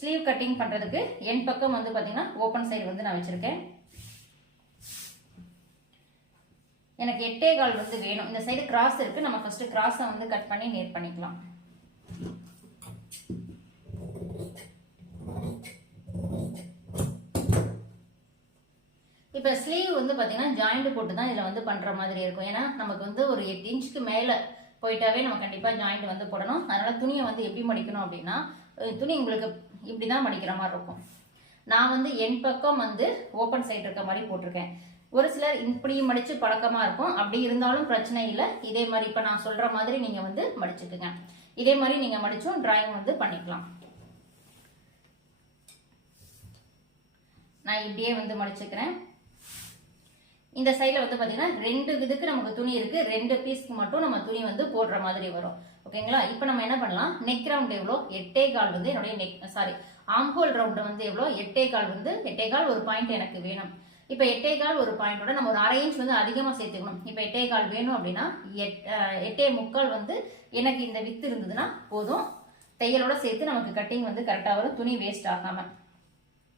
Sleeve cutting பண்ணுறதுக்கு என் பக்கம் வந்து பார்த்தீங்கன்னா ஓப்பன் சைடு வந்து நான் வச்சுருக்கேன். எனக்கு எட்டே கால் வந்து வேணும். இந்த சைடு கிராஸ் இருக்குது நம்ம ஃபஸ்ட்டு கிராஸை வந்து கட் பண்ணி நேர் பண்ணிக்கலாம். இப்போ ஸ்லீவ் வந்து பார்த்தீங்கன்னா ஜாயிண்ட் போட்டு தான் இதில் வந்து பண்ணுற மாதிரி இருக்கும். ஏன்னா நமக்கு வந்து ஒரு எட்டு இன்ச்சுக்கு மேலே போயிட்டாவே நம்ம கண்டிப்பாக ஜாயிண்ட் வந்து போடணும். அதனால் துணியை வந்து எப்படி மடிக்கணும் அப்படின்னா துணி உங்களுக்கு இப்படி தான் மடிக்கிற மாதிரி இருக்கும். நான் வந்து என் பக்கம் வந்து ஓப்பன் சைட் இருக்க மாதிரி போட்டிருக்கேன். ஒரு சிலர் இப்படியும் மடித்து பழக்கமாக இருக்கும். அப்படி இருந்தாலும் பிரச்சனை இல்லை. இதே மாதிரி இப்போ நான் சொல்கிற மாதிரி நீங்கள் வந்து மடிச்சுக்குங்க. இதே மாதிரி நீங்கள் மடித்தும் ட்ராயிங் வந்து பண்ணிக்கலாம். நான் இப்படியே வந்து மடிச்சுக்கிறேன். இந்த சைடில் வந்து பார்த்தீங்கன்னா ரெண்டு இதுக்கு நமக்கு துணி இருக்குது ரெண்டு பீஸ்க்கு மட்டும் நம்ம துணி வந்து போடுற மாதிரி வரும். ஓகேங்களா? இப்போ நம்ம என்ன பண்ணலாம்? நெக் ரவுண்ட் எவ்வளோ? எட்டே கால் வந்து என்னுடைய நெக் சாரி ஆம்ஹோல் ரவுண்ட் வந்து எவ்வளோ? எட்டே கால் வந்து எட்டே கால் ஒரு பாயிண்ட் எனக்கு வேணும். இப்போ எட்டே கால் ஒரு பாயிண்டோட நம்ம ஒரு அரை இன்ச் வந்து அதிகமாக சேர்த்துக்கணும். இப்போ எட்டே கால் வேணும் அப்படின்னா எட் எட்டே முக்கால் வந்து எனக்கு இந்த வித்து இருந்ததுன்னா போதும். தையலோட சேர்த்து நமக்கு கட்டிங் வந்து கரெக்டாக வரும் துணி வேஸ்ட் ஆகாமல்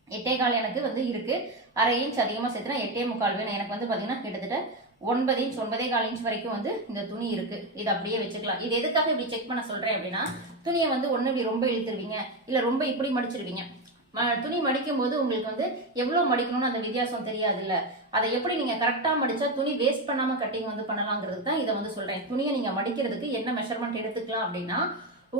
எட்டே கால் எனக்கு வந்து இருக்குது அரை இன்ச் அதிகமாக சேர்த்துனா எட்டே முக்கால் வேணும். எனக்கு வந்து பார்த்தீங்கன்னா கிட்டத்தட்ட ஒன்பது இன்ச் ஒன்பதே கால் இன்ச் வரைக்கும் வந்து இந்த துணி இருக்கு. இது அப்படியே வச்சுக்கலாம். இது எதுக்காக இப்படி செக் பண்ண சொல்றேன் அப்படின்னா துணியை வந்து ஒன்று இப்படி ரொம்ப இழுத்துருவீங்க இல்லை ரொம்ப இப்படி மடிச்சிருவீங்க. துணி மடிக்கும் போது உங்களுக்கு வந்து எவ்வளோ மடிக்கணும்னு அந்த வித்தியாசம் தெரியாதுல்ல. அதை எப்படி நீங்கள் கரெக்டாக மடித்தா துணி வேஸ்ட் பண்ணாமல் கட்டிங் வந்து பண்ணலாங்கிறது தான் இதை வந்து சொல்கிறேன் துணியை நீங்கள் மடிக்கிறதுக்கு என்ன மெஷர்மெண்ட் எடுத்துக்கலாம் அப்படின்னா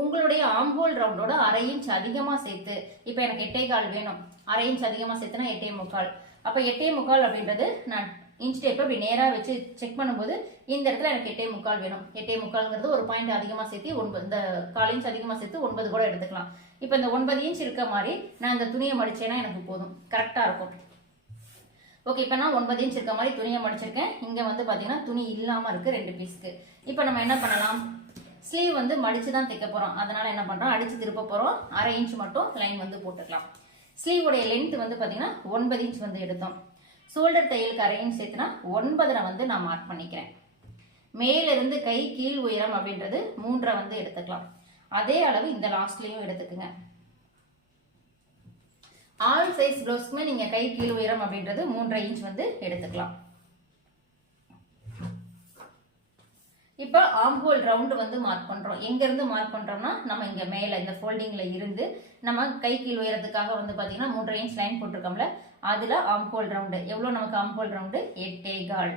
உங்களுடைய ஆம்போல் ரவுண்டோட அரை இன்ச் அதிகமாக சேர்த்து இப்போ எனக்கு எட்டே கால் வேணும். அரை இன்ச் அதிகமாக சேர்த்துனா எட்டே முக்கால். அப்போ எட்டே முக்கால் அப்படின்றது நான் இன்ச் டேப்பை இப்படி நேராக வச்சு செக் பண்ணும்போது இந்த இடத்துல எனக்கு எட்டே முக்கால் வேணும். எட்டே முக்கால்ங்கிறது ஒரு பாயிண்ட் அதிகமாக சேர்த்து ஒன்பது இந்த கால் இன்ச் அதிகமாக சேர்த்து ஒன்பது கூட எடுத்துக்கலாம். இப்போ இந்த ஒன்பது இன்ச் இருக்க மாதிரி நான் இந்த துணியை மடிச்சேன்னா எனக்கு போதும். கரெக்டாக இருக்கும். ஓகே இப்போ நான் ஒன்பது இன்ச் இருக்க மாதிரி துணியை மடிச்சிருக்கேன். இங்கே வந்து பார்த்தீங்கன்னா துணி இல்லாமல் இருக்குது ரெண்டு பீஸ்க்கு இப்போ நம்ம என்ன பண்ணலாம்? ஸ்லீவ் வந்து மடிச்சு தான் தைக்க போகிறோம் அதனால் என்ன பண்ணுறோம் அடித்து திருப்ப போகிறோம் அரை இன்ச் மட்டும் லைன் வந்து போட்டுக்கலாம். ஸ்லீவோடைய லென்த் வந்து பார்த்தீங்கன்னா ஒன்பது இன்ச் வந்து எடுத்தோம். ஷோல்டர் தையலுக்கு கரையும் சேர்த்துனா ஒன்பதரை வந்து நான் மார்க் பண்ணிக்கிறேன். மேலிருந்து கை கீழ் உயரம் அப்படின்றது மூன்றரை வந்து எடுத்துக்கலாம். அதே அளவு இந்த லாஸ்ட்லேயும் எடுத்துக்குங்க. ஆல் சைஸ் ப்ளவுஸ்க்குமே நீங்கள் கை கீழ் உயரம் அப்படின்றது மூன்றரை இன்ச் வந்து எடுத்துக்கலாம். இப்போ ஆம்ஹோல் ரவுண்டு வந்து மார்க் பண்ணுறோம் எங்கேருந்து மார்க் பண்ணுறோம்னா நம்ம இங்கே மேலே இந்த ஃபோல்டிங்கில் இருந்து நம்ம கை கீழ் உயரத்துக்காக வந்து பார்த்திங்கன்னா மூன்றரை இன்ச் லைன் போட்டிருக்கோம்ல அதுல ஆம்ஹோல் ரவுண்டு எவ்வளோ நமக்கு ஆம்ஹோல் ரவுண்டு எட்டே கால்.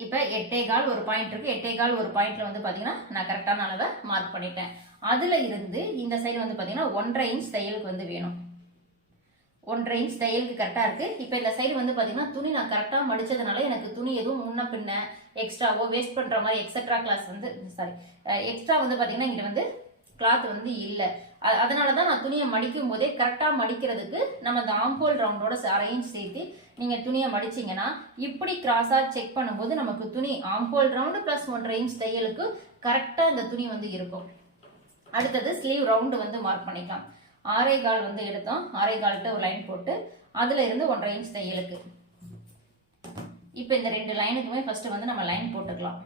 இப்போ எட்டே கால் ஒரு பாயிண்ட் இருக்குது எட்டே கால் ஒரு பாயிண்டில் வந்து பார்த்திங்கன்னா நான் கரெக்டான அளவை மார்க் பண்ணிட்டேன். அதில் இருந்து இந்த சைடு வந்து பார்த்திங்கன்னா ஒன்றரை இன்ச் தையலுக்கு வந்து வேணும். ஒன்றரை இன்ச் தையலுக்கு கரெக்டாக இருக்குது இப்போ இந்த சைடு வந்து பார்த்தீங்கன்னா துணி நான் கரெக்டாக மடித்ததுனால எனக்கு துணி எதுவும் முன்ன பின்ன எக்ஸ்ட்ராவோ வேஸ்ட் பண்ணுற மாதிரி எக்ஸட்ரா கிளாஸ் வந்து சாரி எக்ஸ்ட்ரா வந்து பார்த்தீங்கன்னா இங்கே வந்து கிளாத் வந்து இல்லை. அதனால தான் நான் துணியை மடிக்கும் போதே கரெக்டாக மடிக்கிறதுக்கு நம்ம அந்த ஆம்போல் ரவுண்டோட அரேஞ்ச் இன்ச் சேர்த்து நீங்கள் துணியை மடிச்சீங்கன்னா இப்படி கிராஸாக செக் பண்ணும்போது நமக்கு துணி ஆம்போல் ரவுண்டு ப்ளஸ் ஒன்றரை இன்ச் தையலுக்கு கரெக்டாக இந்த துணி வந்து இருக்கும். அடுத்தது ஸ்லீவ் ரவுண்டு வந்து மார்க் பண்ணிக்கலாம். ஆரை கால் வந்து எடுத்தோம். ஆரைகால்கிட்ட ஒரு லைன் போட்டு அதில் இருந்து ஒன்றரை இன்ச் தையலுக்கு. இப்போ இந்த ரெண்டு லைனுக்குமே ஃபஸ்ட்டு வந்து நம்ம லைன் போட்டுக்கலாம்.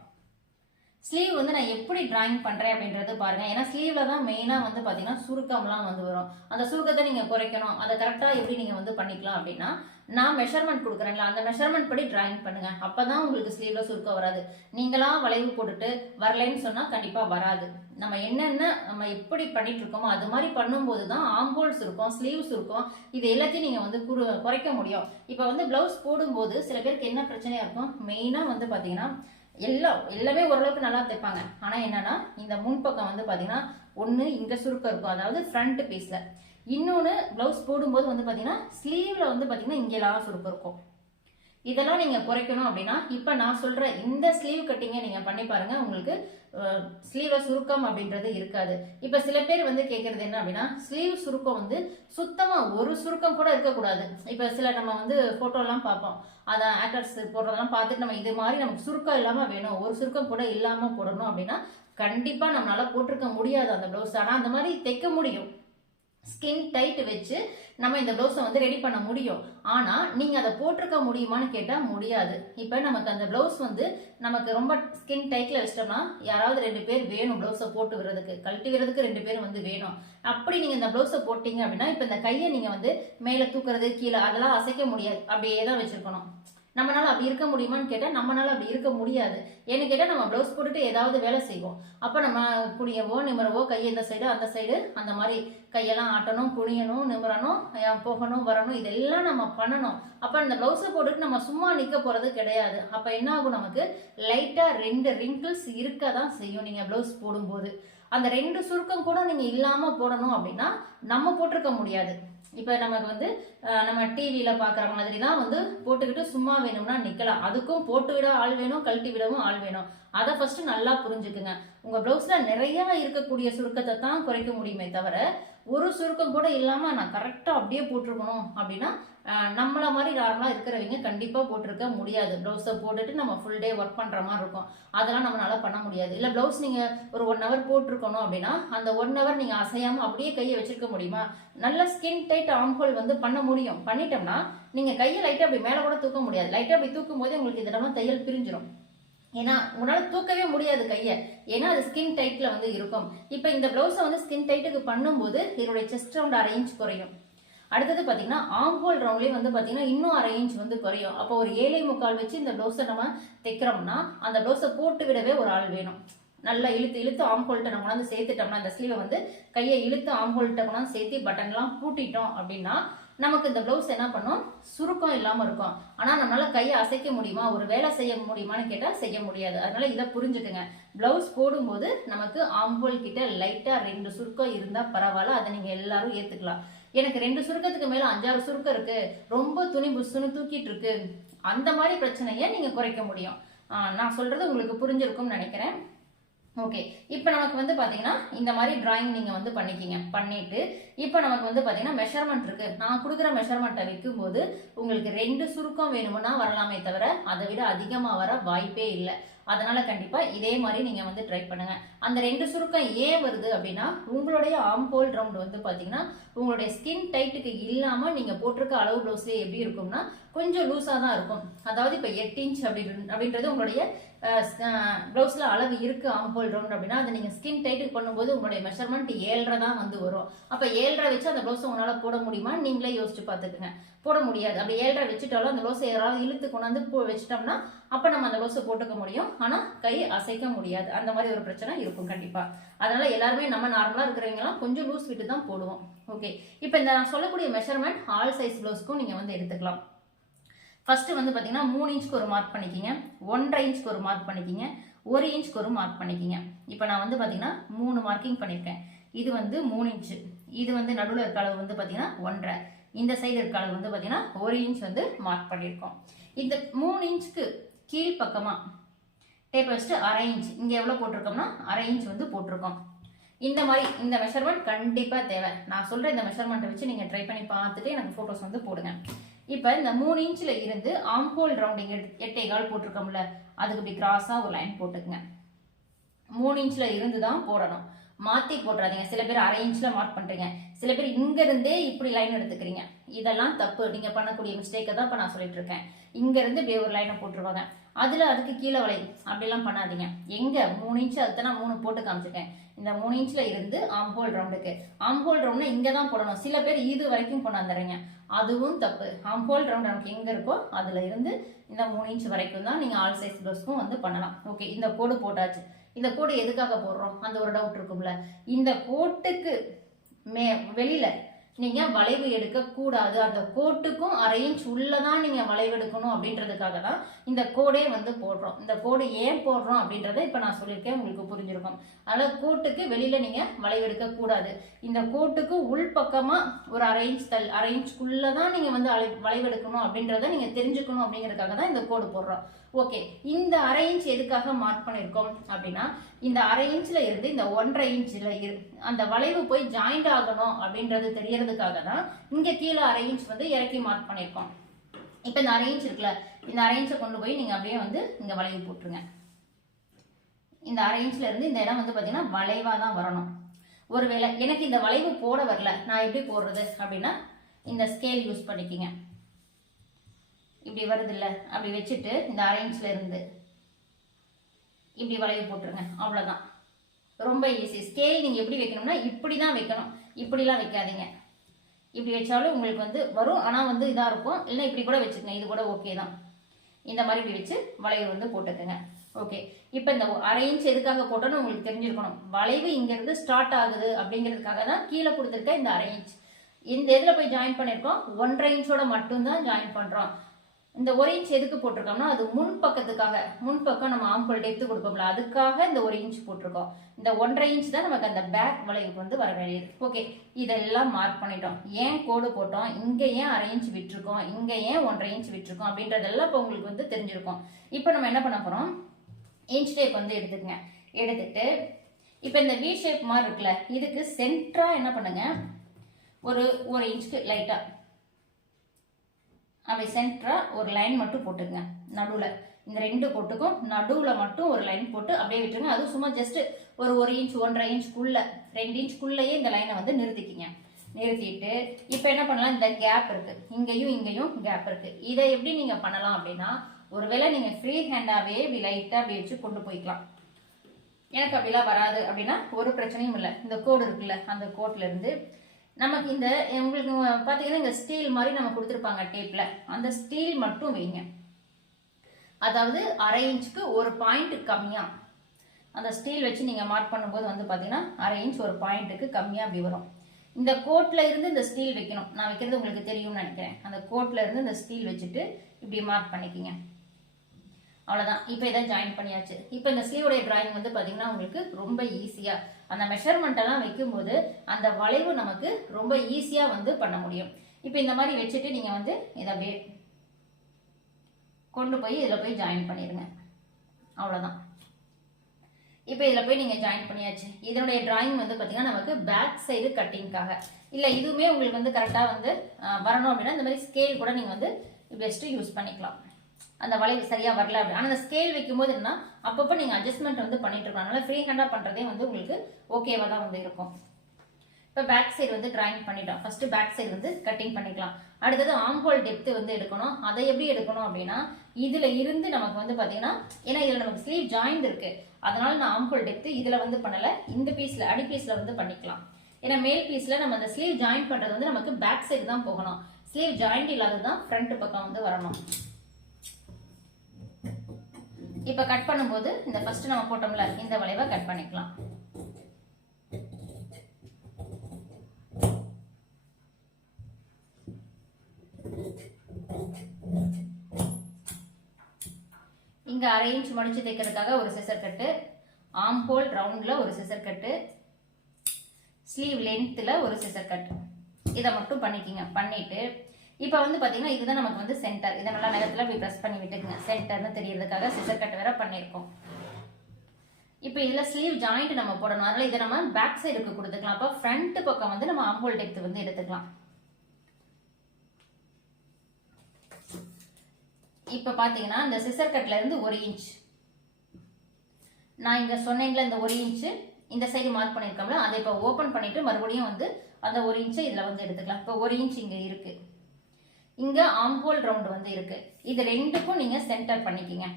ஸ்லீவ் வந்து நான் எப்படி டிராயிங் பண்ணுறேன் அப்படின்றது பாருங்க. ஏன்னா ஸ்லீவ்ல தான் மெயினாக வந்து பார்த்தீங்கன்னா சுருக்கம்லாம் வந்து வரும். அந்த சுருக்கத்தை நீங்கள் குறைக்கணும். அதை கரெக்டாக எப்படி நீங்கள் வந்து பண்ணிக்கலாம் அப்படின்னா நான் மெஷர்மெண்ட் கொடுக்குறேன்ல அந்த மெஷர்மெண்ட் படி டிராயிங் பண்ணுங்க. அப்போ தான் உங்களுக்கு ஸ்லீவ்ல சுருக்கம் வராது. நீங்களாம் வளைவு போட்டுட்டு வரலைன்னு சொன்னால் கண்டிப்பாக வராது. நம்ம என்னென்ன நம்ம எப்படி பண்ணிட்டு இருக்கோமோ அது மாதிரி பண்ணும்போது தான் ஆம்போல்ஸ் இருக்கும் ஸ்லீவ்ஸ் இருக்கும் இது எல்லாத்தையும் நீங்கள் வந்து குறைக்க முடியும். இப்போ வந்து ப்ளவுஸ் போடும்போது சில பேருக்கு என்ன பிரச்சனையாக இருக்கும்? மெயினாக வந்து பார்த்தீங்கன்னா எல்லாம் எல்லாமே ஓரளவுக்கு நல்லா தைப்பாங்க. ஆனால் என்னன்னா இந்த முன்பக்கம் வந்து பார்த்தீங்கன்னா ஒன்று இங்கே சுருக்கம் இருக்கும். அதாவது ஃப்ரண்ட் பீஸில் இன்னொன்று ப்ளவுஸ் போடும்போது வந்து பார்த்தீங்கன்னா ஸ்லீவில் வந்து பார்த்தீங்கன்னா இங்கெல்லாம் சுருக்கம் இருக்கும். இதெல்லாம் நீங்கள் குறைக்கணும் அப்படின்னா இப்போ நான் சொல்கிற இந்த ஸ்லீவ் கட்டிங்கை நீங்கள் பண்ணி பாருங்கள் உங்களுக்கு ஸ்லீவில் சுருக்கம் அப்படின்றது இருக்காது. இப்போ சில பேர் வந்து கேட்குறது என்ன அப்படின்னா ஸ்லீவ் சுருக்கம் வந்து சுத்தமாக ஒரு சுருக்கம் கூட இருக்கக்கூடாது. இப்போ சில நம்ம வந்து ஃபோட்டோலாம் பார்ப்போம். அதான் ஆக்டர்ஸ் போடுறதெல்லாம் பார்த்துட்டு நம்ம இது மாதிரி நமக்கு சுருக்கம் இல்லாமல் வேணும். ஒரு சுருக்கம் கூட இல்லாமல் போடணும் அப்படின்னா கண்டிப்பாக நம்மளால போட்டிருக்க முடியாது அந்த ப்ளவுஸ் ஆனால் அந்த மாதிரி தைக்க முடியும். ஸ்கின் டைட் வச்சு நம்ம இந்த ப்ளவுஸை வந்து ரெடி பண்ண முடியும். ஆனால் நீங்கள் அதை போட்டிருக்க முடியுமான்னு கேட்டால் முடியாது. இப்போ நமக்கு அந்த ப்ளவுஸ் வந்து நமக்கு ரொம்ப ஸ்கின் டைட்டில் வச்சிட்டோம்னா யாராவது ரெண்டு பேர் வேணும் ப்ளவுஸை போட்டு விடுறதுக்கு. கழட்டி விடுறதுக்கு ரெண்டு பேர் வந்து வேணும். அப்படி நீங்கள் இந்த ப்ளவுஸை போட்டீங்க அப்படின்னா இப்போ இந்த கையை நீங்கள் வந்து மேலே தூக்குறது கீழே அதெல்லாம் அசைக்க முடியாது. அப்படியே தான் வச்சுருக்கணும். நம்மளால அப்படி இருக்க முடியுமான்னு கேட்டால் நம்மளால அப்படி இருக்க முடியாது. ஏன்னு கேட்டால் நம்ம ப்ளவுஸ் போட்டுட்டு ஏதாவது வேலை செய்வோம். அப்போ நம்ம குனியவோ நிமிரவோ கை இந்த சைடு அந்த சைடு அந்த மாதிரி கையெல்லாம் ஆட்டணும் குனியணும் நிமிரணும் போகணும் வரணும் இதெல்லாம் நம்ம பண்ணணும். அப்போ அந்த ப்ளவுஸை போட்டுட்டு நம்ம சும்மா நிற்க போகிறது கிடையாது. அப்போ என்ன ஆகும் நமக்கு? லைட்டாக ரெண்டு ரிங்கிள்ஸ் இருக்க தான் செய்யும் நீங்கள் ப்ளவுஸ் போடும்போது. அந்த ரெண்டு சுருக்கம் கூட நீங்கள் இல்லாமல் போடணும் அப்படின்னா நம்ம போட்டிருக்க முடியாது. இப்போ நமக்கு வந்து நம்ம டிவியில் பார்க்குற மாதிரி தான் வந்து போட்டுக்கிட்டு சும்மா வேணும்னா நிற்கலாம் அதுக்கும் போட்டு விட ஆள் வேணும் கழட்டி விடவும் ஆள் வேணும். அதை ஃபர்ஸ்ட் நல்லா புரிஞ்சுக்குங்க. உங்கள் ப்ளவுஸில் நிறைய இருக்கக்கூடிய சுருக்கத்தை தான் குறைக்க முடியுமே தவிர ஒரு சுருக்கம் கூட இல்லாமல் நான் கரெக்டாக அப்படியே போட்டிருக்கணும் அப்படின்னா நம்மளை நம்மள மாதிரி நார்மலாக இருக்கிறவங்க கண்டிப்பாக போட்டிருக்க முடியாது. ப்ளவுஸை போட்டுட்டு நம்ம ஃபுல் டே ஒர்க் பண்ணுற மாதிரி இருக்கும். அதெல்லாம் நம்மளால பண்ண முடியாது. இல்லை ப்ளவுஸ் நீங்கள் ஒரு ஒன் ஹவர் போட்டிருக்கணும் அப்படின்னா அந்த ஒன் ஹவர் நீங்கள் அசையாமல் அப்படியே கையை வச்சிருக்க முடியுமா? நல்ல ஸ்கின் டைட் ஆம்ஹோல் வந்து பண்ண முடியும். பண்ணிட்டோம்னா நீங்கள் கையை லைட்டாக அப்படி மேலே கூட தூக்க முடியாது. லைட்டாக அப்படி தூக்கும் போது உங்களுக்கு இதெல்லாம் தையல் பிரிஞ்சிடும் ஏன்னா உங்களால் தூக்கவே முடியாது கையை. ஏன்னா அது ஸ்கின் டைட்டில் வந்து இருக்கும். இப்போ இந்த ப்ளவுஸை வந்து ஸ்கின் டைட்டுக்கு பண்ணும்போது இதனுடைய செஸ்ட் ரவுண்ட் அரை இன்ச் குறையும். அடுத்தது பார்த்தீங்கன்னா ஆம்ஹோல் ரவுண்ட்லேயும் வந்து பார்த்தீங்கன்னா இன்னும் அரை இன்ச் வந்து குறையும். அப்போ ஒரு ஏழை முக்கால் வச்சு இந்த ப்ளவுஸை நம்ம தைக்கிறோம்னா அந்த ப்ளவுஸை போட்டு விடவே ஒரு ஆள் வேணும். நல்லா இழுத்து இழுத்து ஆம்ஹோல்ட்ட நம்ம வந்து சேர்த்துட்டோம்னா இந்த ஸ்லீவை வந்து கையை இழுத்து ஆம்ஹோல்ட்ட கொண்டாந்து சேர்த்து பட்டன்லாம் பூட்டிட்டோம் அப்படின்னா நமக்கு இந்த ப்ளவுஸ் என்ன பண்ணும்? சுருக்கம் இல்லாமல் இருக்கும். ஆனால் நம்மளால கையை அசைக்க முடியுமா? ஒரு வேலை செய்ய முடியுமான்னு கேட்டால் செய்ய முடியாது. அதனால இதை புரிஞ்சுக்குங்க. ப்ளவுஸ் போடும்போது நமக்கு ஆம்போல் கிட்ட லைட்டாக ரெண்டு சுருக்கம் இருந்தால் பரவாயில்ல. அதை நீங்கள் எல்லாரும் ஏற்றுக்கலாம் எனக்கு ரெண்டு சுருக்கத்துக்கு மேலே அஞ்சாறு சுருக்கம் இருக்கு. ரொம்ப துணி புஷ்ஷுன்னு தூக்கிட்டு இருக்கு. அந்த மாதிரி பிரச்சனையை நீங்கள் குறைக்க முடியும். நான் சொல்றது உங்களுக்கு புரிஞ்சிருக்கும்னு நினைக்கிறேன். ஓகே இப்போ நமக்கு வந்து பார்த்தீங்கன்னா இந்த மாதிரி டிராயிங் நீங்கள் வந்து பண்ணிக்கிங்க. பண்ணிட்டு இப்போ நமக்கு வந்து பார்த்தீங்கன்னா மெஷர்மெண்ட் இருக்கு. நான் கொடுக்குற மெஷர்மெண்ட்டை விற்கும்போது உங்களுக்கு ரெண்டு சுருக்கம் வேணும்னா வரலாமே தவிர அதை விட அதிகமாக வர வாய்ப்பே இல்லை. அதனால கண்டிப்பாக இதே மாதிரி நீங்கள் வந்து ட்ரை பண்ணுங்க. அந்த ரெண்டு சுருக்கம் ஏன் வருது அப்படின்னா உங்களுடைய ஆம்போல் ரவுண்ட் வந்து பார்த்தீங்கன்னா உங்களுடைய ஸ்கின் டைட்டுக்கு இல்லாமல் நீங்கள் போட்டிருக்க அளவு ப்ளவுஸ்லேயே எப்படி இருக்கும்னா கொஞ்சம் லூஸாக தான் இருக்கும். அதாவது இப்போ எட்டு இன்ச் அப்படி அப்படின்றது உங்களுடைய ப்ளவுஸில் அளவு இருக்குது ஆம் ரவுண்ட் அப்படின்னா அதை நீங்கள் ஸ்கின் டைட்டுக்கு பண்ணும்போது உங்களுடைய மெஷர்மெண்ட் ஏழரை தான் வந்து வரும். அப்போ ஏழரை வச்சு அந்த ப்ளவுஸை உங்களால் போட முடியுமா? நீங்களே யோசிச்சு பார்த்துக்குங்க. போட முடியாது. அப்படி ஏழரை வச்சுட்டாலும் அந்த ப்ளவுஸை யாராவது இழுத்து கொண்டாந்து போ வச்சுட்டோம்னா அப்போ நம்ம அந்த ப்ளவுஸை போட்டுக்க முடியும். ஆனால் கை அசைக்க முடியாது. அந்த மாதிரி ஒரு பிரச்சனை இருக்கும் கண்டிப்பாக அதனால் எல்லாருமே நம்ம நார்மலாக இருக்கிறவங்கலாம் கொஞ்சம் லூஸ் விட்டு தான் போடுவோம். ஓகே இப்போ இந்த நான் சொல்லக்கூடிய மெஷர்மெண்ட் ஆல் சைஸ் ப்ளவுஸ்க்கும் நீங்கள் வந்து எடுத்துக்கலாம். ஃபஸ்ட்டு வந்து பார்த்தீங்கன்னா மூணு இன்ச்சுக்கு ஒரு மார்க் பண்ணிக்கிங்க. ஒன்றரை இன்ச்சுக்கு ஒரு மார்க் பண்ணிக்கிங்க. ஒரு இன்ச்சுக்கு ஒரு மார்க் பண்ணிக்கிங்க. இப்போ நான் வந்து பார்த்தீங்கன்னா மூணு மார்க்கிங் பண்ணியிருக்கேன் இது வந்து மூணு இன்ச்சு. இது வந்து நடுவில் இருக்க அளவு வந்து பார்த்தீங்கன்னா ஒன்றரை. இந்த சைடு இருக்க அளவு வந்து பார்த்தீங்கன்னா ஒரு இன்ச் வந்து மார்க் பண்ணியிருக்கோம் இந்த மூணு இன்ச்சுக்கு கீழ் பக்கமாக டேப் வச்சுட்டு அரை இன்ச் இங்கே எவ்வளோ போட்டிருக்கோம்னா அரை இன்ச் வந்து போட்டிருக்கோம். இந்த மாதிரி இந்த மெஷர்மெண்ட் கண்டிப்பாக தேவை. நான் சொல்கிற இந்த மெஷர்மெண்ட்டை வச்சு நீங்கள் ட்ரை பண்ணி பார்த்துட்டு எனக்கு ஃபோட்டோஸ் வந்து போடுங்க. இப்போ இந்த மூணு இன்ச்சில் இருந்து ஆம்ஹோல் ரவுண்டிங் எட்டே கால் போட்டிருக்கோம்ல அதுக்கு இப்படி கிராஸாக ஒரு லைன் போட்டுக்குங்க. மூணு இன்ச்சில் இருந்து தான் போடணும். மாற்றி போட்டுறாதீங்க. சில பேர் அரை இன்ச்சில் மார்க் பண்ணுறீங்க சில பேர் இங்கேருந்தே இப்படி லைன் எடுத்துக்கிறீங்க. இதெல்லாம் தப்பு. நீங்கள் பண்ணக்கூடிய மிஸ்டேக்கை தான் இப்போ நான் சொல்லிட்டு இருக்கேன். இங்கேருந்து இப்படி ஒரு லைனை போட்டுருவாங்க. அதில் அதுக்கு கீழே வளை அப்படிலாம் பண்ணாதீங்க. எங்கே? மூணு இன்ச்சு அதுக்கு நான் மூணு போட்டு காமிச்சிருக்கேன். இந்த மூணு இன்ச்சில் இருந்து ஆம்ஹோல் ரவுண்டுக்கு ஆம்ஹோல் ரவுண்ட்னா இங்கே தான் போடணும். சில பேர் இது வரைக்கும் கொண்டாந்துறீங்க. அதுவும் தப்பு. ஆம்ஹோல் ரவுண்ட் நமக்கு எங்கே இருக்கோ அதில் இருந்து இந்த மூணு இன்ச் வரைக்கும் தான் நீங்கள் ஆல் சைஸ் ப்ளவுஸ்க்கும் வந்து பண்ணலாம். ஓகே இந்த கோடு போட்டாச்சு. இந்த கோடு எதுக்காக போடுறோம்? அந்த ஒரு டவுட் இருக்கும்ல. இந்த கோட்டுக்கு மே வெளியில நீங்க வளைவு எடுக்க கூடாது அந்த கோட்டுக்கும் அரை இன்ச் உள்ளதான் நீங்க வளைவு எடுக்கணும் அப்படின்றதுக்காக தான் இந்த கோடே வந்து போடுறோம். இந்த கோடு ஏன் போடுறோம் அப்படின்றத இப்ப நான் சொல்லியிருக்கேன். உங்களுக்கு புரிஞ்சிருக்கும். அதனால கோட்டுக்கு வெளியில நீங்க வளைவு எடுக்க கூடாது இந்த கோட்டுக்கு உள் பக்கமா ஒரு அரை இன்ச் தள் அரை இன்ச்சுக்குள்ள தான் நீங்க வந்து அலை- வளைவு எடுக்கணும் அப்படின்றத நீங்க தெரிஞ்சுக்கணும் அப்படிங்கிறதுக்காக தான் இந்த கோடு போடுறோம். ஓகே இந்த அரை இன்ச் எதுக்காக மார்க் பண்ணியிருக்கோம் அப்படின்னா இந்த அரை இன்ச்ல இருந்து இந்த ஒன்றரை இன்ச்ல இரு அந்த வளைவு போய் ஜாயிண்ட் ஆகணும் அப்படின்றது தெரியறதுக்காக தான் இங்க கீழே அரை இன்ச் வந்து இறக்கி மார்க் பண்ணியிருக்கோம் இப்போ இந்த அரை இன்ச் இருக்குல்ல இந்த அரை இன்ச்சை கொண்டு போய் நீங்க அப்படியே வந்து இங்க வளைவு போட்டுருங்க. இந்த அரை இன்ச்ல இருந்து இந்த இடம் வந்து பாத்தீங்கன்னா வளைவா தான் வரணும். ஒருவேளை எனக்கு இந்த வளைவு போட வரல நான் எப்படி போடுறது அப்படின்னா இந்த ஸ்கேல் யூஸ் பண்ணிக்கிங்க. இப்படி வருதுல்ல அப்படி வச்சுட்டு இந்த அரேஞ்ச்ல இருந்து இப்படி வளைவு போட்டுருங்க. அவ்வளோதான் ரொம்ப ஈஸி ஸ்கேல் நீங்கள் எப்படி வைக்கணும்னா இப்படி தான் வைக்கணும். இப்படிலாம் வைக்காதீங்க. இப்படி வச்சாலும் உங்களுக்கு வந்து வரும். ஆனால் வந்து இதாக இருக்கும். இல்லைன்னா இப்படி கூட வச்சுக்கங்க. இது கூட ஓகே தான். இந்த மாதிரி இப்படி வச்சு வளைவு வந்து போட்டுக்கோங்க. ஓகே இப்போ இந்த அரை இன்ச் எதுக்காக போட்டோன்னு உங்களுக்கு தெரிஞ்சிருக்கணும். வளைவு இங்கேருந்து ஸ்டார்ட் ஆகுது அப்படிங்கிறதுக்காக தான் கீழே கொடுத்துருக்க இந்த அரை இன்ச் இந்த இதில் போய் ஜாயின் பண்ணியிருக்கோம் ஒன்றரை இன்ச்சோட மட்டும்தான் ஜாயின் பண்ணுறோம் இந்த ஒரு இன்ச் எதுக்கு போட்டிருக்கோம்னா அது முன் பக்கத்துக்காக முன் பக்கம் நம்ம ஆம்பல் டெப்த்து கொடுப்போம்ல அதுக்காக இந்த ஒரு இன்ச் போட்டிருக்கோம். இந்த ஒன்றரை இன்ச் தான் நமக்கு அந்த பேக் வளைவுக்கு வந்து வர வேண்டியது. ஓகே இதெல்லாம் மார்க் பண்ணிட்டோம். ஏன் கோடு போட்டோம்? இங்கே ஏன் அரை இன்ச் விட்டுருக்கோம்? இங்கே ஏன் ஒன்றரை இன்ச் விட்டுருக்கோம்? அப்படின்றதெல்லாம் இப்போ உங்களுக்கு வந்து தெரிஞ்சிருக்கும். இப்போ நம்ம என்ன பண்ண போகிறோம் இன்ச் டேப் வந்து எடுத்துக்கங்க. எடுத்துட்டு இப்போ இந்த வி ஷேப் மாதிரி இருக்குல்ல இதுக்கு சென்டரா என்ன பண்ணுங்க? ஒரு ஒரு இன்ச்சுக்கு லைட்டாக அப்படி சென்டரா ஒரு லைன் மட்டும் போட்டுங்க நடுவுல. இந்த ரெண்டு கோட்டுக்கும் நடுவுல மட்டும் ஒரு லைன் போட்டு அப்படியே விட்டுருங்க. அதுவும் சும்மா ஜஸ்ட் ஒரு ஒரு இன்ச் ஒன்றரை இன்ச்க்குள்ள ரெண்டு இன்ச்குள்ளேயே இந்த லைனை வந்து நிறுத்திக்கிங்க. நிறுத்திட்டு இப்போ என்ன பண்ணலாம்? இந்த கேப் இருக்கு. இங்கேயும் இங்கேயும் கேப் இருக்கு. இதை எப்படி நீங்க பண்ணலாம் அப்படின்னா ஒருவேளை நீங்க ஃப்ரீ ஹேண்டாவே இப்படி லைட்டா அப்படி வச்சு கொண்டு போய்க்கலாம். எனக்கு அப்படிலாம் வராது அப்படின்னா ஒரு பிரச்சனையும் இல்லை. இந்த கோடு இருக்குல்ல அந்த கோட்ல இருந்து நமக்கு இந்த உங்களுக்கு பார்த்தீங்கன்னா இந்த ஸ்டீல் மாதிரி நம்ம கொடுத்துருப்பாங்க டேப்பில் அந்த ஸ்டீல் மட்டும் வைங்க. அதாவது அரை இன்ச்சுக்கு ஒரு பாயிண்ட் கம்மியாக அந்த ஸ்டீல் வச்சு நீங்கள் மார்க் பண்ணும்போது வந்து பார்த்தீங்கன்னா அரை இன்ச் ஒரு பாயிண்ட்டுக்கு கம்மியாக அப்படி வரும். இந்த கோட்டில் இருந்து இந்த ஸ்டீல் வைக்கணும். நான் வைக்கிறது உங்களுக்கு தெரியும்னு நினைக்கிறேன். அந்த கோட்டில் இருந்து இந்த ஸ்டீல் வச்சுட்டு இப்படி மார்க் பண்ணிக்கிங்க. அவ்வளோதான் இப்போ இதை ஜாயின் பண்ணியாச்சு. இப்போ இந்த ஸ்லீவுடைய டிராயிங் வந்து பார்த்தீங்கன்னா உங்களுக்கு ரொம்ப ஈஸியாக அந்த மெஷர்மெண்ட்டெல்லாம் வைக்கும்போது அந்த வளைவு நமக்கு ரொம்ப ஈஸியாக வந்து பண்ண முடியும். இப்போ இந்த மாதிரி வச்சுட்டு நீங்கள் வந்து இதை அப்படியே கொண்டு போய் இதில் போய் ஜாயின் பண்ணிடுங்க. அவ்வளோதான் இப்போ இதில் போய் நீங்கள் ஜாயின் பண்ணியாச்சு. இதனுடைய டிராயிங் வந்து பார்த்தீங்கன்னா நமக்கு பேக் சைடு கட்டிங்காக இல்லை இதுவுமே உங்களுக்கு வந்து கரெக்டாக வந்து வரணும் அப்படின்னா இந்த மாதிரி ஸ்கேல் கூட நீங்கள் வந்து பெஸ்ட்டு யூஸ் பண்ணிக்கலாம். அந்த வளைவு சரியாக வரல அப்படி ஆனால் அந்த ஸ்கேல் வைக்கும்போது என்ன அப்பப்போ நீங்கள் அட்ஜஸ்ட்மெண்ட் வந்து பண்ணிட்டு இருக்கணும். அதனால ஃப்ரீ ஹேண்டாக பண்ணுறதே வந்து உங்களுக்கு ஓகேவாக தான் வந்து இருக்கும். இப்போ பேக் சைடு வந்து டிராயிங் பண்ணிட்டோம். ஃபர்ஸ்ட் பேக் சைடு வந்து கட்டிங் பண்ணிக்கலாம். அடுத்தது ஆம்போல் டெப்த் வந்து எடுக்கணும். அதை எப்படி எடுக்கணும் அப்படின்னா இதுல இருந்து நமக்கு வந்து பாத்தீங்கன்னா ஏன்னா இதுல நமக்கு ஸ்லீவ் ஜாயிண்ட் இருக்கு. அதனால நான் ஆம்போல் டெப்த் இதுல வந்து பண்ணல. இந்த பீஸ்ல அடி பீஸ்ல வந்து பண்ணிக்கலாம். ஏன்னா மேல் பீஸ்ல நம்ம அந்த ஸ்லீவ் ஜாயின் பண்றது வந்து நமக்கு பேக் சைடு தான் போகணும். ஸ்லீவ் ஜாயிண்ட் இல்லாதது தான் ஃப்ரண்ட் பக்கம் வந்து வரணும். இப்போ கட் பண்ணும்போது இந்த ஃபஸ்ட்டு நம்ம போட்டோம்ல இந்த வளைவை கட் பண்ணிக்கலாம். இங்கே அரை இன்ச் மடிச்சு தைக்கிறதுக்காக ஒரு சிசர் கட்டு ஆம் ஹோல் ரவுண்டில் ஒரு சிசர் கட்டு ஸ்லீவ் லென்த்தில் ஒரு சிசர் கட் இதை மட்டும் பண்ணிக்கிங்க. பண்ணிவிட்டு இப்போ வந்து பார்த்தீங்கன்னா இதுதான் நமக்கு வந்து சென்டர் இதை நல்லா நேரத்தில் இப்படி ப்ரெஸ் பண்ணி விட்டுக்குங்க. சென்டர்னு தெரியறதுக்காக சிசர் கட் வேற பண்ணியிருக்கோம். இப்போ இதில் ஸ்லீவ் ஜாயிண்ட் நம்ம போடணும். அதனால இதை நம்ம பேக் சைடுக்கு கொடுத்துக்கலாம். அப்போ ஃப்ரண்ட் பக்கம் வந்து நம்ம அம்போல் டெப்த் வந்து எடுத்துக்கலாம். இப்போ பார்த்தீங்கன்னா இந்த சிசர் கட்ல இருந்து ஒரு இன்ச் நான் இங்கே சொன்னேன்ல இந்த ஒரு இன்ச்சு இந்த சைடு மார்க் பண்ணியிருக்கோம்ல அதை இப்போ ஓப்பன் பண்ணிட்டு மறுபடியும் வந்து அந்த ஒரு இன்ச்சை இதில் வந்து எடுத்துக்கலாம். இப்போ ஒரு இன்ச் இங்கே இருக்குது இங்க ஆம்ஹோல் ரவுண்ட் வந்து இருக்கு. இது ரெண்டுக்கும் நீங்க சென்டர் பண்ணிக்கிங்க.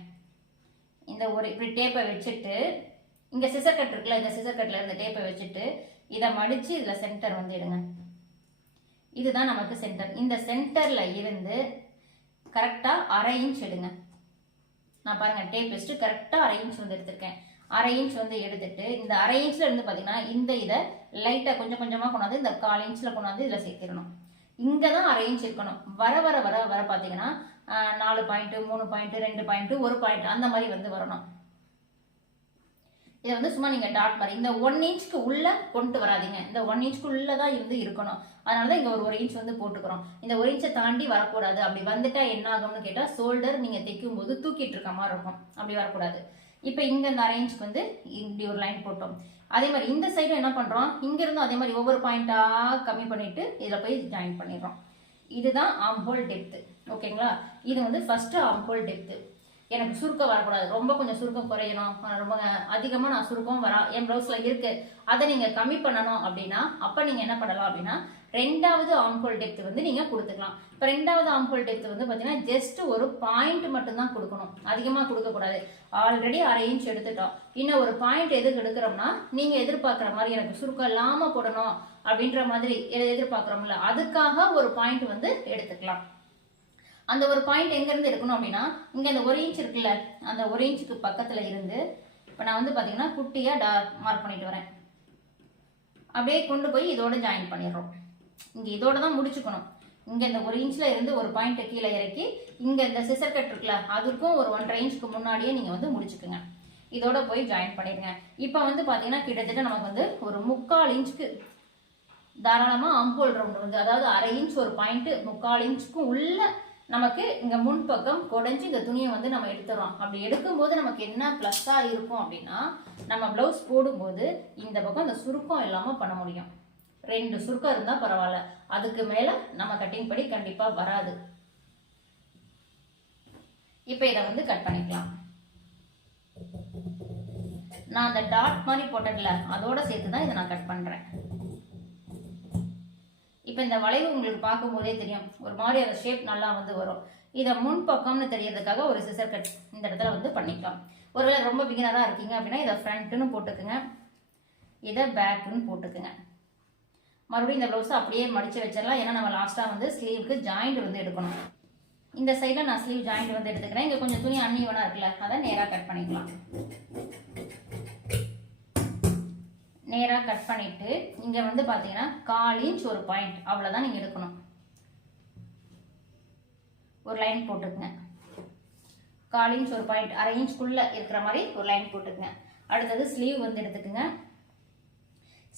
இந்த ஒரு இப்படி டேப்பை வச்சுட்டு இங்க சிசர் கட் இருக்குல்ல இந்த சிசர் கட்ல இருந்து டேப்பை வச்சுட்டு இதை மடிச்சு இதுல சென்டர் வந்து எடுங்க இதுதான் நமக்கு சென்டர் இந்த சென்டர்ல இருந்து கரெக்டா அரை இன்ச் எடுங்க. நான் பாருங்க டேப் வச்சுட்டு கரெக்டா அரை இன்ச் வந்து எடுத்திருக்கேன். அரை இன்ச் வந்து எடுத்துட்டு இந்த அரை இன்ச்ல இருந்து பாத்தீங்கன்னா இந்த இதை லைட்டா கொஞ்சம் கொஞ்சமா கொண்டாந்து இந்த கால் இன்ச்ல கொண்டாந்து இதுல சேர்த்திடணும். இங்கதான் தான் இருக்கணும். வர வர வர வர பாத்தீங்கன்னா ஆஹ், நாலு பாயிண்ட் மூணு பாயிண்ட் ரெண்டு பாயிண்ட் ஒரு பாயிண்ட் அந்த மாதிரி வந்து வரணும். இதை வந்து சும்மா நீங்க டாட் மாதிரி இந்த ஒன் இன்ச்க்கு உள்ள கொண்டு வராதீங்க. இந்த ஒன் இன்ச்சுக்கு உள்ள தான் இருந்து இருக்கணும். அதனால தான் இங்க ஒரு ஒரு இன்ச் வந்து போட்டுக்கிறோம். இந்த ஒரு இன்ச்சை தாண்டி வரக்கூடாது. அப்படி வந்துட்டா என்ன ஆகும்னு கேட்டா ஷோல்டர் நீங்க தைக்கும் போது தூக்கிட்டு இருக்க மாதிரி இருக்கும். அப்படி வரக்கூடாது. இப்போ இங்க இந்த அரை வந்து இப்படி ஒரு லைன் போட்டோம். அதே மாதிரி இந்த சைடில் என்ன பண்றோம்? இங்க இருந்தும் அதே மாதிரி ஒவ்வொரு பாயிண்டா கம்மி பண்ணிட்டு இதுல போய் ஜாயின் பண்ணிடுறோம். இதுதான் ஆம்ஹோல் டெப்த் ஓகேங்களா இது வந்து ஃபர்ஸ்ட் ஆம்ஹோல் டெப்த் எனக்கு சுருக்கம் வரக்கூடாது. ரொம்ப கொஞ்சம் சுருக்கம் குறையணும். ரொம்ப அதிகமாக நான் சுருக்கம் வரா என் ப்ளவுஸில் இருக்கு. அதை நீங்கள் கம்மி பண்ணணும் அப்படின்னா அப்போ நீங்கள் என்ன பண்ணலாம் அப்படின்னா ரெண்டாவது ஆம்ஹோல் டெப்த் வந்து நீங்கள் கொடுத்துக்கலாம். இப்போ ரெண்டாவது ஆம்ஹோல் டெப்த் வந்து பார்த்தீங்கன்னா ஜஸ்ட் ஒரு பாயிண்ட் மட்டும்தான் கொடுக்கணும். அதிகமாக கொடுக்கக்கூடாது. ஆல்ரெடி அரை இன்ச் எடுத்துட்டோம். இன்னும் ஒரு பாயிண்ட் எதுக்கு எடுக்கிறோம்னா நீங்கள் எதிர்பார்க்குற மாதிரி எனக்கு சுருக்கம் இல்லாமல் போடணும் அப்படின்ற மாதிரி எ- எதிர்பார்க்குறோம்ல அதுக்காக ஒரு பாயிண்ட் வந்து எடுத்துக்கலாம். அந்த ஒரு பாயிண்ட் எங்கேருந்து எடுக்கணும் அப்படின்னா இங்கே அந்த ஒரு இன்ச் இருக்குல்ல அந்த ஒரு இன்ச்சுக்கு பக்கத்தில் இருந்து இப்போ நான் வந்து பார்த்தீங்கன்னா குட்டியாக டா மார்க் பண்ணிட்டு வரேன். அப்படியே கொண்டு போய் இதோட ஜாயின் பண்ணிடுறோம். இங்கே இதோட தான் முடிச்சுக்கணும். இங்கே இந்த ஒரு இன்ச்சில் இருந்து ஒரு பாயிண்ட்டை கீழே இறக்கி இங்கே இந்த சிசர் கட் இருக்குல்ல அதுக்கும் ஒரு ஒன்றரை இன்ச்சுக்கு முன்னாடியே நீங்கள் வந்து முடிச்சுக்குங்க. இதோட போய் ஜாயின் பண்ணிடுங்க. இப்போ வந்து பார்த்தீங்கன்னா கிட்டத்தட்ட நமக்கு வந்து ஒரு முக்கால் இன்ச்சுக்கு தாராளமாக அம்போல் ரவுண்ட் வந்து அதாவது அரை இன்ச் ஒரு பாயிண்ட்டு முக்கால் இன்ச்சுக்கும் உள்ள நமக்கு இங்கே முன்பக்கம் குடஞ்சி இந்த துணியை வந்து நம்ம எடுத்துறோம். அப்படி எடுக்கும்போது நமக்கு என்ன ப்ளஸ்ஸாக இருக்கும் அப்படின்னா நம்ம ப்ளவுஸ் போடும்போது இந்த பக்கம் இந்த சுருக்கம் இல்லாமல் பண்ண முடியும். ரெண்டு சுருக்கம் இருந்தால் பரவாயில்ல. அதுக்கு மேலே நம்ம கட்டிங் படி கண்டிப்பாக வராது. இப்போ இதை வந்து கட் பண்ணிக்கலாம். நான் அந்த டாட் மாதிரி போட்டதில்ல அதோட சேர்த்து தான் இதை நான் கட் பண்ணுறேன் இப்போ இந்த வளைவு உங்களுக்கு பார்க்கும்போதே தெரியும். ஒரு மாதிரி அந்த ஷேப் நல்லா வந்து வரும். இதை முன் பக்கம்னு தெரியறதுக்காக ஒரு சிசர் கட் இந்த இடத்துல வந்து பண்ணிக்கலாம். ஒருவேளை ரொம்ப பிகினராக இருக்கீங்க அப்படின்னா இதை ஃப்ரண்ட்டுன்னு போட்டுக்குங்க. இதை பேக்குன்னு போட்டுக்குங்க. மறுபடியும் இந்த ப்ளவுஸை அப்படியே மடிச்சு வச்சிடலாம். ஏன்னா நம்ம லாஸ்ட்டாக வந்து ஸ்லீவுக்கு ஜாயிண்ட் வந்து எடுக்கணும். இந்த சைடில் நான் ஸ்லீவ் ஜாயிண்ட் வந்து எடுத்துக்கிறேன். இங்கே கொஞ்சம் துணி அன்னிவனாக இருக்குல்ல அதை நேராக கட் பண்ணிக்கலாம். நேராக கட் பண்ணிட்டு இங்கே வந்து பார்த்தீங்கன்னா கால் இன்ச் ஒரு பாயிண்ட் அவ்வளோதான் நீங்கள் எடுக்கணும். ஒரு லைன் போட்டுக்குங்க. கால் இன்ச் ஒரு பாயிண்ட் அரை இன்ச்குள்ளே இருக்கிற மாதிரி ஒரு லைன் போட்டுக்குங்க. அடுத்தது ஸ்லீவ் வந்து எடுத்துக்கோங்க.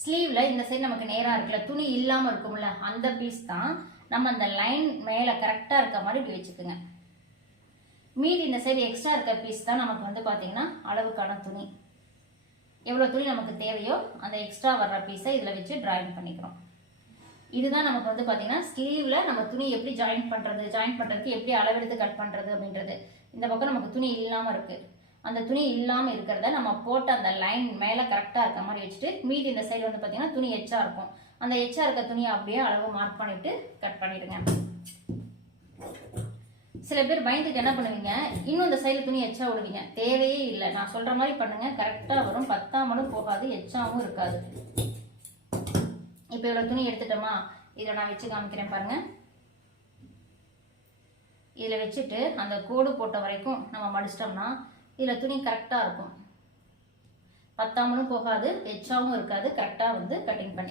ஸ்லீவில் இந்த சைடு நமக்கு நேராக இருக்குல்ல துணி இல்லாமல் இருக்கும்ல அந்த பீஸ் தான் நம்ம அந்த லைன் மேலே கரெக்டாக இருக்க மாதிரி இப்படி வச்சுக்குங்க. மீதி இந்த சைடு எக்ஸ்ட்ரா இருக்க பீஸ் தான் நமக்கு வந்து பார்த்தீங்கன்னா அளவுக்கான துணி. எவ்வளோ துணி நமக்கு தேவையோ அந்த எக்ஸ்ட்ரா வர்ற பீஸை இதில் வச்சு ட்ராயிங் பண்ணிக்கிறோம். இதுதான் நமக்கு வந்து பார்த்தீங்கன்னா ஸ்லீவில் நம்ம துணி எப்படி ஜாயின் பண்ணுறது ஜாயின் பண்ணுறதுக்கு எப்படி அளவெடுத்து கட் பண்ணுறது அப்படின்றது. இந்த பக்கம் நமக்கு துணி இல்லாமல் இருக்குது அந்த துணி இல்லாமல் இருக்கிறத நம்ம போட்ட அந்த லைன் மேலே கரெக்டாக இருக்க மாதிரி வச்சுட்டு மீதி இந்த சைடு வந்து பார்த்தீங்கன்னா துணி எச்சா இருக்கும். அந்த எச்சா இருக்க துணியை அப்படியே அளவு மார்க் பண்ணிட்டு கட் பண்ணிடுங்க. சில பேர் பயந்துட்டு என்ன பண்ணுவீங்க? இன்னும் இந்த சைடில் துணி எச்சா விடுவீங்க தேவையே இல்லை. நான் சொல்ற மாதிரி பண்ணுங்க. கரெக்டாக வரும். பத்தாமலும் போகாது. எச்சாவும் இருக்காது. இப்போ இவ்வளோ துணி எடுத்துட்டோமா? இதை நான் வச்சு காமிக்கிறேன் பாருங்க. இதில் வச்சுட்டு அந்த கோடு போட்ட வரைக்கும் நம்ம மடிச்சிட்டோம்னா இதில் துணி கரெக்டாக இருக்கும். பத்தாமலும் போகாது எச்சாவும் இருக்காது கரெக்டாக வந்து கட்டிங் பண்ணி